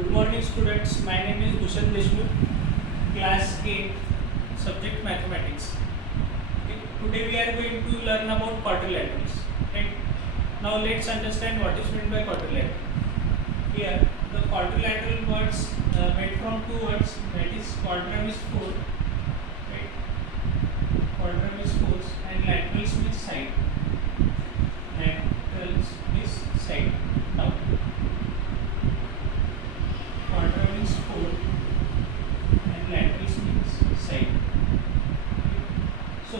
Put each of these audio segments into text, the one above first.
Good morning students, my name is Bhushan Deshmukh, class 8, subject mathematics. Okay. Today we are going to learn about quadrilaterals. Right. Now let's understand what is meant by quadrilateral. Here the quadrilateral words made from two words, that is quadram is 4, right? Quadram is 4 and laterals means side. Laterals is side. Now quadram is 4 and laterals means side. So,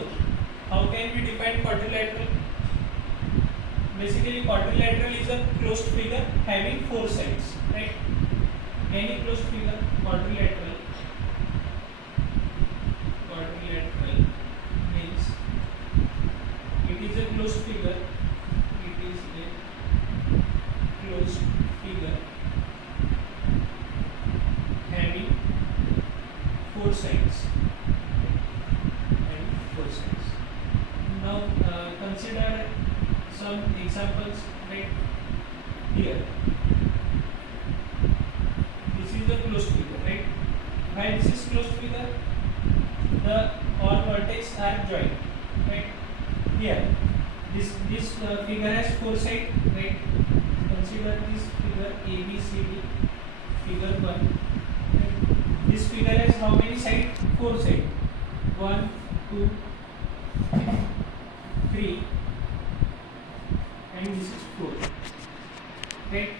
how can we define quadrilateral? Basically, quadrilateral is a closed figure having four sides, right? Any closed figure, quadrilateral means it is a closed figure. It is a closed figure having four sides. Now consider some examples right here. This is the closed figure, right? Why this is closed figure? The all vertices are joined, right? Here, this figure has four sides, right? Consider this figure A, B, C, D, figure 1. Right? This figure has how many sides? Four sides. 1, 2, 3, and this is 4. Right?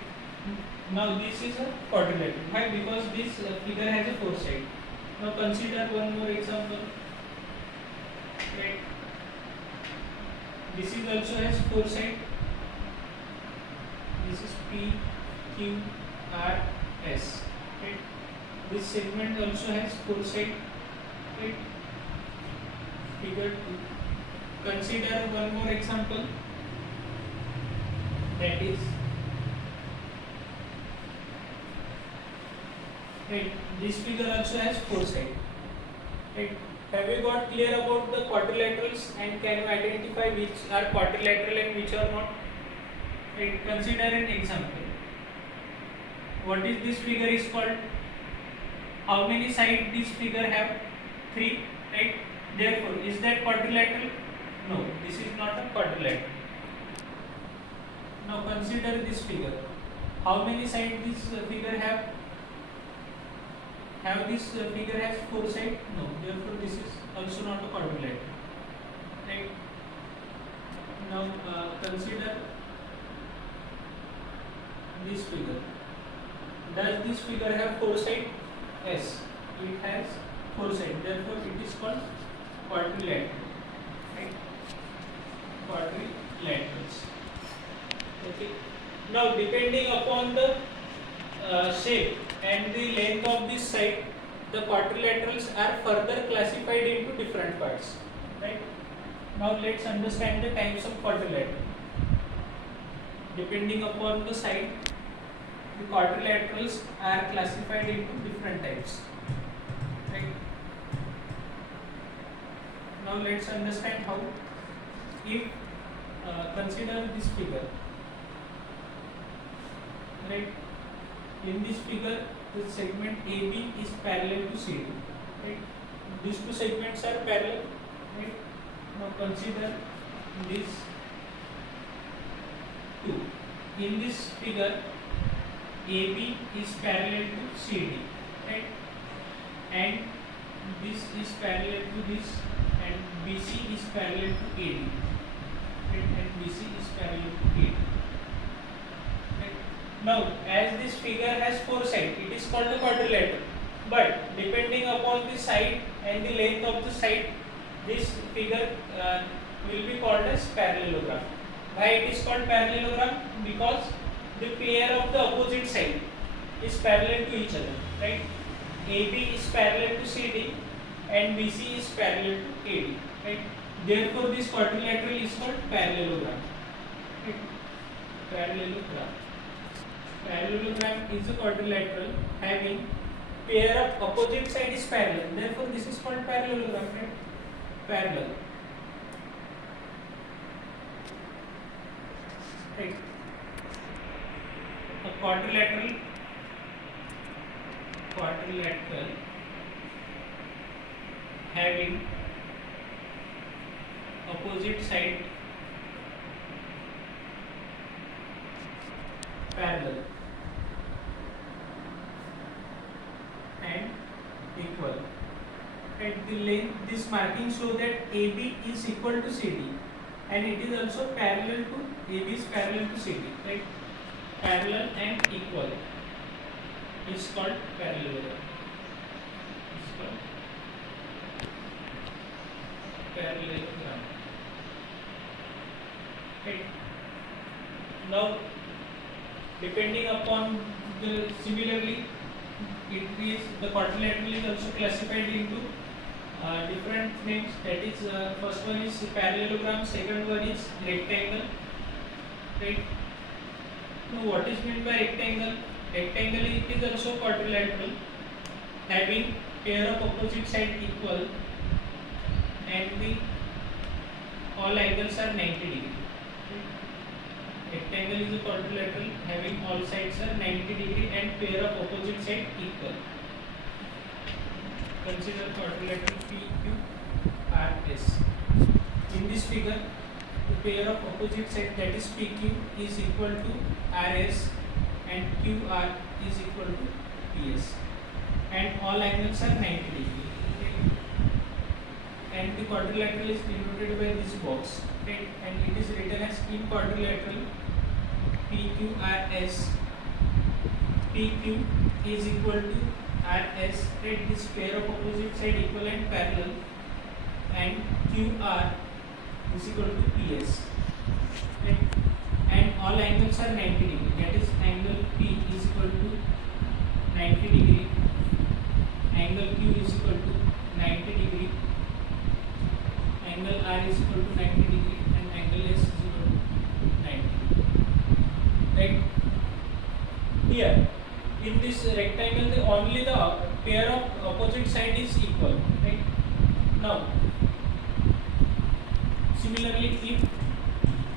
Now this is a quadrilateral. Why? Because this figure has a four side. Now consider one more example. Right? This is also has four side. This is P, Q, R, S. Right? This segment also has four side. Right? Figure 2. Consider one more example, that is right, this figure also has four sides. Right. Have you got clear about the quadrilaterals and can you identify which are quadrilateral and which are not? Right. Consider an example. What is this figure is called? How many sides this figure have? 3, right? Therefore, is that quadrilateral? No, this is not a quadrilateral. Now consider this figure. How many sides this figure have? This figure has four sides? No, therefore this is also not a quadrilateral. Right? Now consider this figure. Does this figure have four sides? Yes, it has four sides. Therefore it is called quadrilateral. Right? Quadrilaterals. Okay. Now depending upon the shape and the length of this side, the quadrilaterals are further classified into different parts. Right? Now let's understand the types of quadrilateral. Depending upon the side, the quadrilaterals are classified into different types. Right? Now let's understand how. If consider this figure, right? In this figure, the segment AB is parallel to CD. Right? These two segments are parallel. Right? Now consider this 2. In this figure, AB is parallel to CD. Right? And this is parallel to this, and BC is parallel to AD. Right? And BC is parallel to AD. Now, as this figure has four sides, it is called a quadrilateral. But depending upon the side and the length of the side, this figure will be called as parallelogram. Why it is called parallelogram? Because the pair of the opposite side is parallel to each other. Right? AB is parallel to CD and BC is parallel to AD. Right? Therefore, this quadrilateral is called parallelogram. Right? Parallelogram. Parallelogram is a quadrilateral having pair of opposite side is parallel. Therefore, this is called parallelogram. Right? Parallel. Right. A quadrilateral quadrilateral having opposite side parallel and equal. At the length, this marking show that AB is equal to CD, and it is also parallel to AB is parallel to CD, right? Parallel and equal is called parallelogram. Is called parallelogram. Right. Now, depending upon the similarly, it is the quadrilateral is also classified into different names. That is, first one is parallelogram, second one is rectangle. Right. Now, what is meant by rectangle? Rectangle it is also quadrilateral, having pair of opposite side equal, and the all angles are 90 degree. Rectangle is a quadrilateral having all sides are 90 degree and pair of opposite side equal. Consider quadrilateral PQRS. In this figure, the pair of opposite side, that is PQ, is equal to RS and QR is equal to PS, and all angles are 90 degree. And the quadrilateral is denoted by this box, right? And it is written as in quadrilateral PQRS. PQ is equal to RS, right? This pair of opposite side equal and parallel, and QR is equal to PS, right? And all angles are 90 degree. That is, angle P is equal to 90 degree, angle Q is equal to 90 degree, angle R is equal to 90 degree, and angle S is equal to 90. Right? Here, in this rectangle, only the pair of opposite side is equal. Right? Now, similarly, if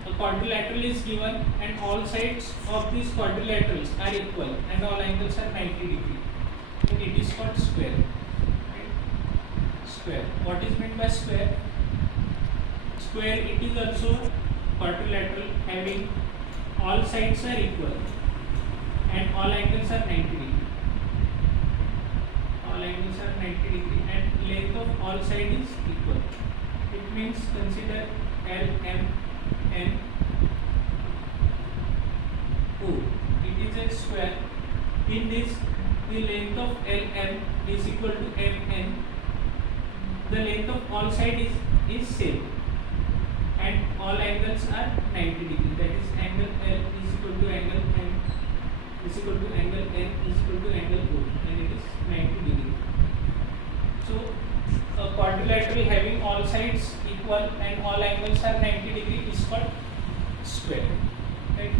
a quadrilateral is given and all sides of these quadrilaterals are equal and all angles are 90 degree, then it is called square. Right? Square. What is meant by square? Square, it is also quadrilateral having all sides are equal and all angles are 90 degree. All angles are 90 degree and length of all sides is equal. It means consider L, M, N, O. It is a square. In this, the length of L, M is equal to M, N. The length of all sides is same, and all angles are 90 degree. That is, angle L is equal to angle M is equal to angle N is equal to angle O, and it is 90 degree. So, a quadrilateral having all sides equal and all angles are 90 degree is called square. Right?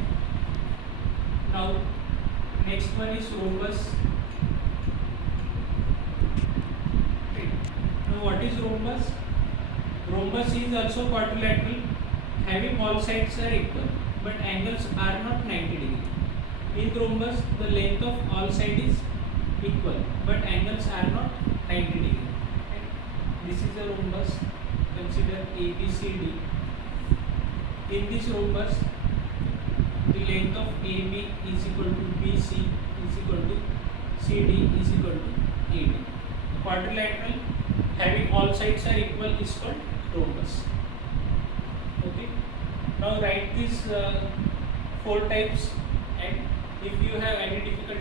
Now, next one is rhombus. Right. Now, what is rhombus? Rhombus is also quadrilateral having all sides are equal but angles are not 90 degree. In rhombus, the length of all sides is equal but angles are not 90 degree. Right? This is a rhombus. Consider ABCD. In this rhombus, the length of AB is equal to BC is equal to CD is equal to AD. Quadrilateral having all sides are equal is called rhombus. Okay. Now write these 4 types, and if you have any difficulty